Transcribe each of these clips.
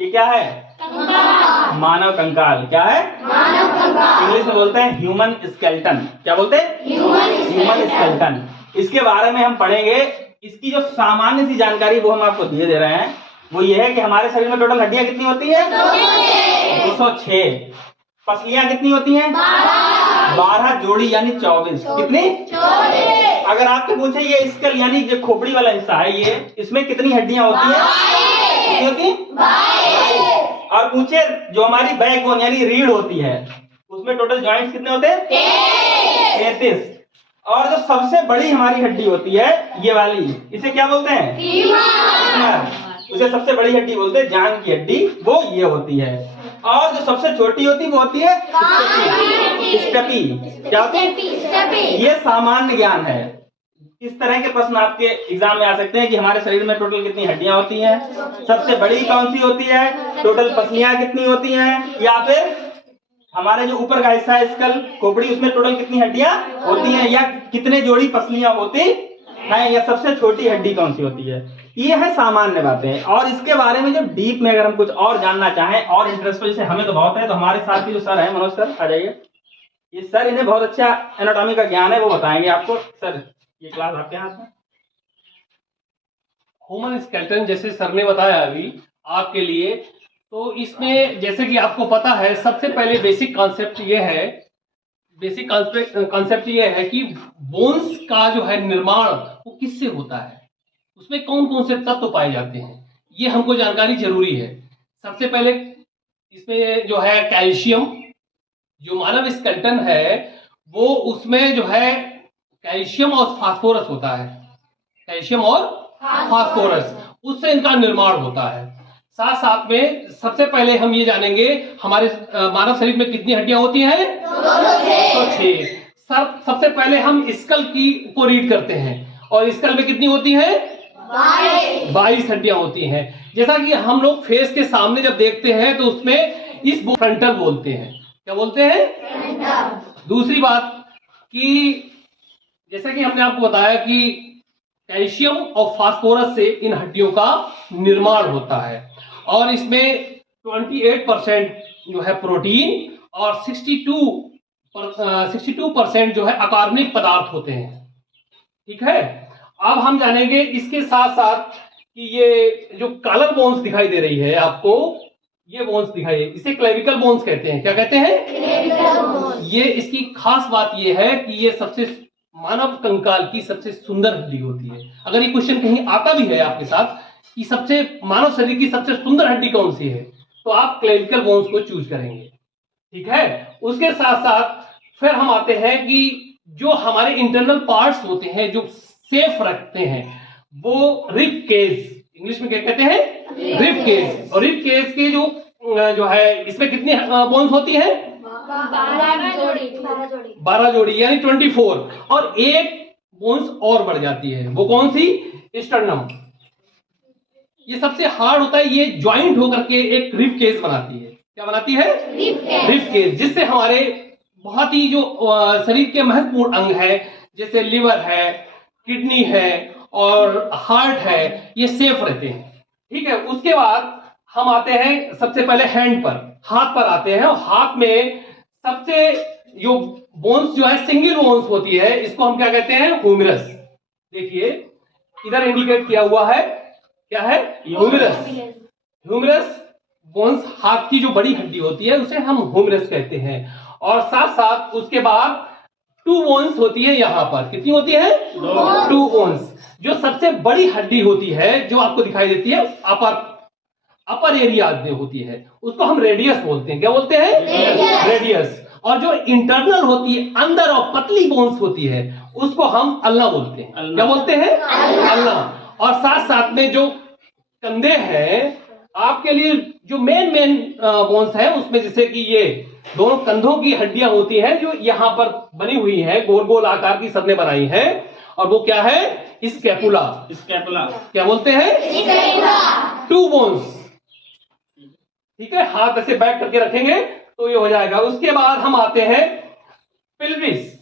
ये क्या है? मानव कंकाल। क्या है? मानव कंकाल। इंग्लिश में बोलते हैं ह्यूमन स्केलेटन। क्या बोलते हैं? Human skeleton. इसके बारे में हम पढ़ेंगे। इसकी जो सामान्य सी जानकारी वो हम आपको दे रहे हैं, वो ये है कि हमारे शरीर में टोटल हड्डियां कितनी होती है? 206। पसलियां कितनी होती हैं? 12 जोड़ी यानी 24। कितनी? 24। अगर आपके पूछे ये स्कल यानी जो खोपड़ी वाला हिस्सा है, ये इसमें कितनी हड्डियां होती हैं? कितनी होती? 22। और पूछे जो हमारी बैकबोन यानी रीढ़ होती है, उसमें टोटल जॉइंट्स कितने होते हैं? 33। और जो सबसे बड़ी हमारी हड्डी होती है ये वाली, इसे क्या बोलते हैं? फीमर। उसे सबसे बड़ी हड्डी बोलते हैं, जांघ की हड्डी, वो ये होती है। और जो सबसे छोटी होती है वो होती है स्टेपी। क्या होती है? ये सामान्य ज्ञान है। इस तरह के प्रश्न आपके एग्जाम में आ सकते हैं कि हमारे शरीर में टोटल कितनी हड्डियां होती हैं, सबसे बड़ी कौन सी होती है, टोटल पसलियां कितनी होती हैं, या फिर हमारे जो ऊपर का हिस्सा है स्कल खोपड़ी, उसमें टोटल कितनी हड्डियां होती हैं, या कितने जोड़ी पसलियां होती हैं, या सबसे छोटी हड्डी कौन सी होती है। ये है सामान्य बातें। और इसके बारे में जो डीप में अगर हम कुछ और जानना चाहें और इंटरेस्ट, जैसे हमें तो बहुत है, तो हमारे साथ ही जो सर है मनोज सर, आ जाइए। ये सर, इन्हें बहुत अच्छा एनाटॉमी का ज्ञान है, वो बताएंगे आपको। सर ये क्लास आपके हाथ में। ह्यूमन स्केलेटन जैसे सर ने बताया अभी आपके लिए, तो इसमें जैसे कि आपको पता है, सबसे पहले बेसिक कॉन्सेप्ट ये है कि बोन्स का जो है निर्माण वो किससे होता है, उसमें कौन कौन से तत्व पाए जाते हैं, ये हमको जानकारी जरूरी है। सबसे पहले इसमें जो है कैल्शियम, जो मानव स्केलेटन है वो उसमें जो है कैल्शियम और फास्फोरस होता है, कैल्शियम और फास्फोरस, उससे इनका निर्माण होता है। साथ साथ में सबसे पहले हम ये जानेंगे हमारे मानव शरीर में कितनी हड्डियां होती हैं? 206। सबसे पहले हम स्कल को रीड करते हैं, और स्कल में कितनी होती है? 22 हड्डियां होती हैं। जैसा कि हम लोग फेस के सामने जब देखते हैं तो उसमें इस फ्रंटल बोलते हैं। क्या बोलते हैं? दूसरी बात कि जैसा कि हमने आपको बताया कि कैल्शियम और फास्फोरस से इन हड्डियों का निर्माण होता है, और इसमें 28% जो है प्रोटीन और 62% जो है अकार्बनिक पदार्थ होते हैं। ठीक है, अब हम जानेंगे इसके साथ साथ कि ये जो कॉलर बोन्स दिखाई दे रही है आपको, ये बोन्स दिखाई, इसे क्लेविकल बोन्स कहते हैं। क्या कहते हैं? Clavicle bones. ये इसकी खास बात ये है कि ये सबसे मानव कंकाल की सबसे सुंदर हड्डी होती है। अगर ये क्वेश्चन कहीं आता भी है आपके साथ कि सबसे मानव शरीर की सबसे सुंदर हड्डी कौन सी है, तो आप क्लेविकल बोन्स को चूज करेंगे। ठीक है, उसके साथ साथ फिर हम आते हैं कि जो हमारे इंटरनल पार्ट्स होते हैं जो सेफ रखते हैं, वो रिब केज, इंग्लिश में क्या कहते हैं? Rib cage. और रिब केज के जो है इसमें कितनी बोन्स होती है? 12 जोड़ी यानी 24। और एक बोन्स और बढ़ जाती है, वो कौन सी? स्टर्नम। ये सबसे हार्ड होता है, ये ज्वाइंट होकर के एक रिब केज बनाती है। क्या बनाती है? रिब केज, जिससे हमारे बहुत ही जो शरीर के महत्वपूर्ण अंग है, जैसे लिवर है, किडनी है और हार्ट है, ये सेफ रहते हैं। ठीक है, उसके बाद हम आते हैं सबसे पहले हैंड पर, हाथ पर आते हैं। और हाथ में सबसे जो बोन्स जो है सिंगल बोन्स होती है, इसको हम क्या कहते हैं? ह्यूमरस। देखिए इधर इंडिकेट किया हुआ है, क्या है? ह्यूमरस। ह्यूमरस बोन्स हाथ की जो बड़ी हड्डी होती है उसे हम ह्यूमरस कहते हैं। और साथ साथ उसके बाद 2 बोन्स होती है यहाँ पर। कितनी होती है? 2 बोन्स। जो सबसे बड़ी हड्डी होती है जो आपको दिखाई देती है अपर एरिया में होती है, उसको हम रेडियस बोलते हैं। क्या बोलते हैं? रेडियस। और जो इंटरनल होती है, अंदर और पतली बोन्स होती है, उसको हम अल्ना बोलते हैं। क्या बोलते हैं? अल्ना। और साथ साथ में जो कंधे हैं आपके लिए, जो मेन बोन्स है उसमें, जैसे कि ये दोनों कंधों की हड्डियां होती है जो यहाँ पर बनी हुई है, गोल गोल आकार की सबने बनाई है, और वो क्या है? स्कैपुला। स्कैपुला क्या बोलते हैं? 2 बोन्स। ठीक है, हाथ ऐसे बैक करके रखेंगे तो ये हो जाएगा। उसके बाद हम आते हैं पेल्विस।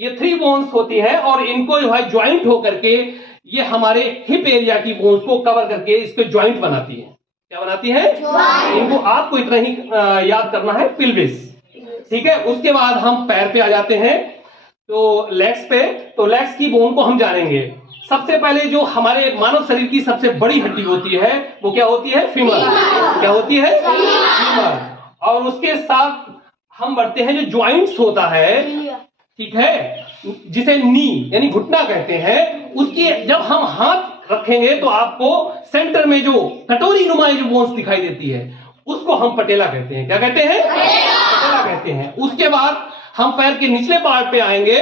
ये 3 बोन्स होती है, और इनको जो है ज्वाइंट होकर के ये हमारे हिप एरिया की बोन्स को कवर करके इसको ज्वाइंट बनाती है। क्या बनाती है? इनको आपको इतना ही याद करना है, पिल्विस। ठीक है, उसके बाद हम पैर पे आ जाते हैं, तो लेग्स पे। तो लेग्स की बोन को हम जानेंगे। सबसे पहले जो हमारे मानव शरीर की सबसे बड़ी हड्डी होती है वो क्या होती है? फीमर। क्या होती है? फीमर। और उसके साथ हम बढ़ते हैं, जो ज्वाइंट्स होता है, ठीक है, जिसे नी यानी घुटना कहते हैं, उसकी जब हम हाथ रखेंगे तो आपको सेंटर में जो कटोरी नुमाई जो बोन्स दिखाई देती है उसको हम पटेला कहते हैं। क्या कहते हैं? पटेला कहते हैं। उसके बाद हम पैर के निचले पार्ट पे आएंगे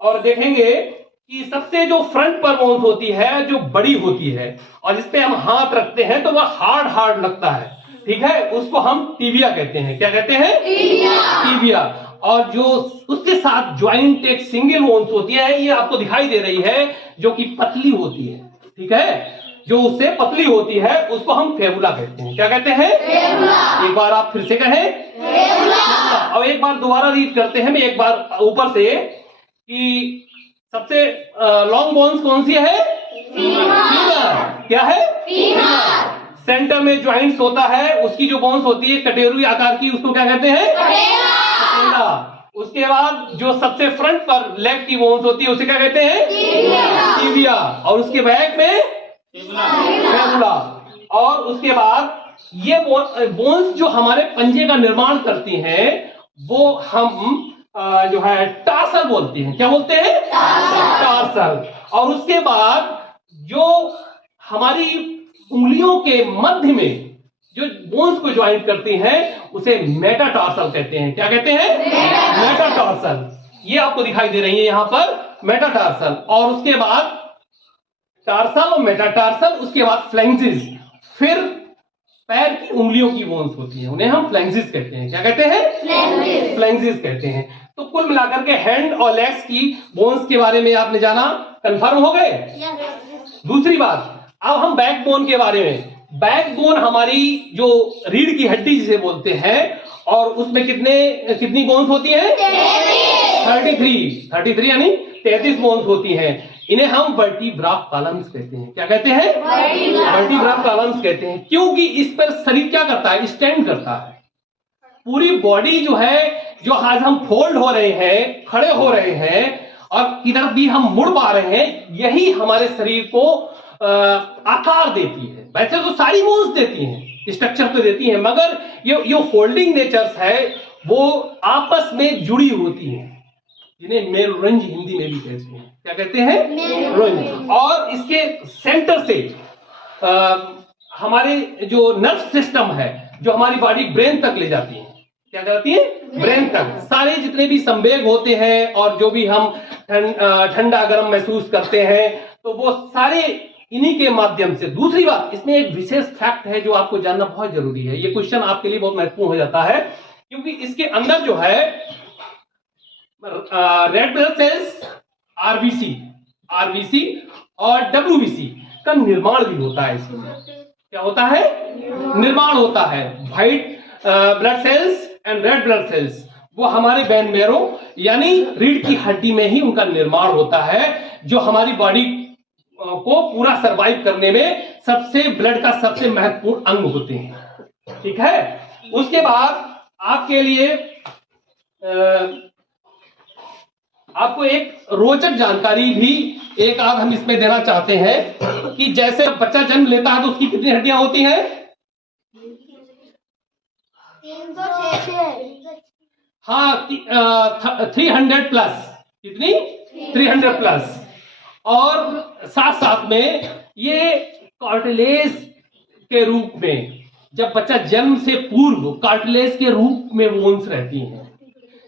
और देखेंगे कि सबसे जो फ्रंट पर बोन्स होती है, जो बड़ी होती है और जिसपे हम हाथ रखते हैं तो वह हार्ड हार्ड लगता है, ठीक है, उसको हम टीबिया कहते हैं। क्या कहते हैं? टीबिया। और जो उसके साथ ज्वाइंट एक सिंगल बोन्स होती है, ये आपको दिखाई दे रही है, जो कि पतली होती है, ठीक है, जो उससे पतली होती है उसको हम फेबुला कहते हैं। क्या कहते हैं? एक बार आप फिर से कहें, और एक बार दोबारा रीड करते हैं, मैं एक बार ऊपर से, कि सबसे लॉन्ग बोन्स कौन सी है? फीमर। क्या है? फीमर। सेंटर में ज्वाइंट्स होता है, उसकी जो बोन्स होती है कटेरुई आकार की, उसको क्या कहते हैं? पटेला। उसके बाद जो सबसे फ्रंट पर लेग की बोन्स होती है उसे क्या कहते हैं? टीबिया। और उसके बैक में फेबुला। और उसके बाद ये बोन्स जो हमारे पंजे का निर्माण करती हैं वो हम जो है टार्सल बोलते हैं। क्या बोलते हैं? टार्सल। और उसके बाद जो हमारी उंगलियों के मध्य में जो बोन्स को ज्वाइंट करती हैं उसे मेटाटार्सल कहते हैं। क्या कहते हैं? मेटाटार्सल। ये आपको दिखाई दे रही है यहां पर, मेटाटार्सल। और उसके बाद टार्सल और मेटाटार्सल, उसके बाद फ्लैंक्सिस। फिर पैर की उंगलियों की बोन्स होती हैं, उन्हें हम फ्लैंक्सिस कहते हैं। क्या कहते हैं? फ्लैंक्सिस कहते हैं। तो कुल मिलाकर के हैंड और लेग्स की बोन्स के बारे में आपने जाना, कंफर्म हो गए? दूसरी बात, अब हम बैक बोन के बारे में। बैक बोन हमारी जो रीढ़ की हड्डी जिसे बोलते हैं, और उसमें कितनी बोन्स होती हैं? 33 यानी 33 बोन्स होती हैं। इन्हें हम वर्टिब्रा कॉलम्स कहते हैं। क्या कहते हैं? वर्टिब्रा कॉलम्स कहते हैं, क्योंकि इस पर शरीर क्या करता है? स्टैंड करता है। पूरी बॉडी जो है, जो आज हम फोल्ड हो रहे हैं, खड़े हो रहे हैं और किधर भी हम मुड़ पा रहे हैं, यही हमारे शरीर को आकार देती है। वैसे तो सारी बोन्स देती हैं, स्ट्रक्चर तो देती हैं, मगर ये फोल्डिंग नेचर्स है वो आपस में जुड़ी होती हैं, जिन्हें मेरुरंज हिंदी में भी कहते हैं। क्या कहते हैं? मेरुरंज। और इसके सेंटर से हमारे जो नर्व सिस्टम है, जो हमारी बॉडी ब्रेन तक ले जाती है। क्या करती है? ब्रेन तक। सारे जितने भी संवेग होते हैं और जो भी हम ठंडा गर्म महसूस करते हैं, तो वो सारे इन्हीं के माध्यम से। दूसरी बात, इसमें एक विशेष फैक्ट है जो आपको जानना बहुत जरूरी है। ये क्वेश्चन आपके लिए बहुत महत्वपूर्ण हो जाता है, क्योंकि इसके अंदर जो है रेड ब्लड सेल्स, आरबीसी और डब्ल्यूबीसी का निर्माण भी होता है। इसमें क्या होता है? निर्माण होता है। White blood cells and red blood cells, वो हमारे बेन मैरो यानी रीढ़ की हड्डी में ही उनका निर्माण होता है, जो हमारी बॉडी को पूरा सरवाइव करने में ब्लड का सबसे महत्वपूर्ण अंग होते हैं। ठीक है। उसके बाद आपके लिए आपको एक रोचक जानकारी भी एक आध हम इसमें देना चाहते हैं, कि जैसे बच्चा जन्म लेता है तो उसकी कितनी हड्डियां होती हैं? 306। हाँ, 300 प्लस। कितनी? 300 प्लस। और साथ साथ में ये कार्टिलेज के रूप में, जब बच्चा जन्म से पूर्व कार्टिलेज के रूप में बोन्स रहती हैं।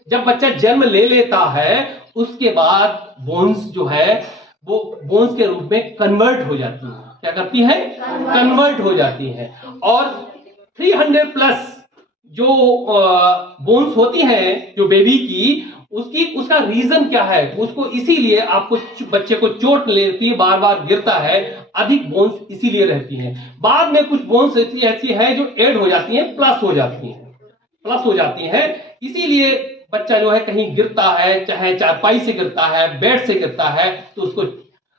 जब बच्चा जन्म ले लेता है उसके बाद बोन्स जो है वो बोन्स के रूप में कन्वर्ट हो जाती है। क्या करती है? कन्वर्ट हो जाती है। और 300 प्लस जो बोन्स होती हैं जो बेबी की, उसका रीजन क्या है? उसको इसीलिए आपको बच्चे को चोट लेती है, बार बार गिरता है, अधिक बोन्स इसीलिए रहती हैं। बाद में कुछ बोन्स ऐसी है जो ऐड हो जाती हैं, प्लस हो जाती हैं। इसीलिए बच्चा जो है कहीं गिरता है, चाहे चारपाई से गिरता है, बेड से गिरता है, तो उसको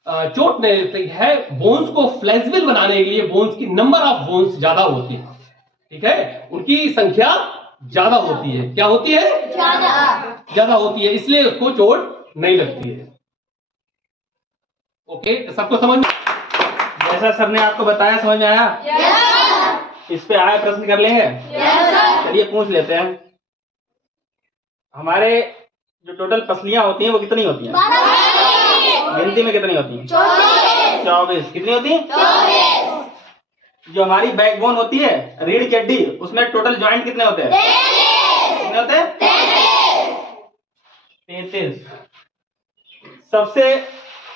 चोट नहीं लगती है। बोन्स को फ्लेक्सिबल बनाने के लिए बोन्स की नंबर ऑफ बोन्स ज्यादा होती है। ठीक है, उनकी संख्या ज्यादा होती है। क्या होती है? ज्यादा होती है, इसलिए उसको चोट नहीं लगती है। ओके, तो सबको समझ में? जैसा सर ने आपको बताया समझ में आया? इस पे आया प्रश्न कर लेंगे? चलिए पूछ लेते हैं। हमारे जो टोटल पसलियां होती हैं वो कितनी होती हैं? गिनती में कितनी होती हैं? 24। कितनी होती हैं? जो हमारी बैकबोन होती है, रीढ़ की हड्डी, उसमें टोटल जॉइंट कितने होते हैं? कितने होते हैं? 33। सबसे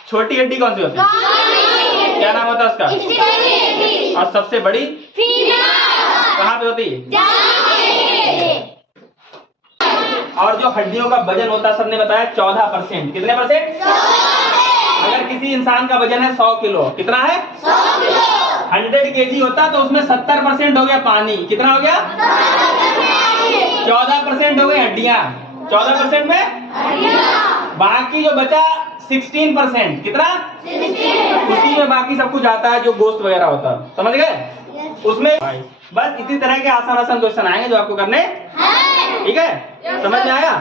छोटी हड्डी कौन सी होती है? क्या नाम होता है उसका? और सबसे बड़ी कहाँ पे होती है? और जो हड्डियों का वजन होता है, सबने बताया 14%। कितने परसेंट? अगर किसी इंसान का वजन है 100 किलो, कितना है? 100 kg होता तो उसमें 70% हो गया पानी। कितना हो गया? 14% हो गई हड्डियां। 14% में बाकी जो बचा 16%। कितना? उसी में बाकी सब कुछ आता है जो गोश्त वगैरह होता है। समझ गए? उसमें बस इसी तरह के आसान आसान क्वेश्चन आएंगे जो आपको करने। ठीक है, समझ में आया?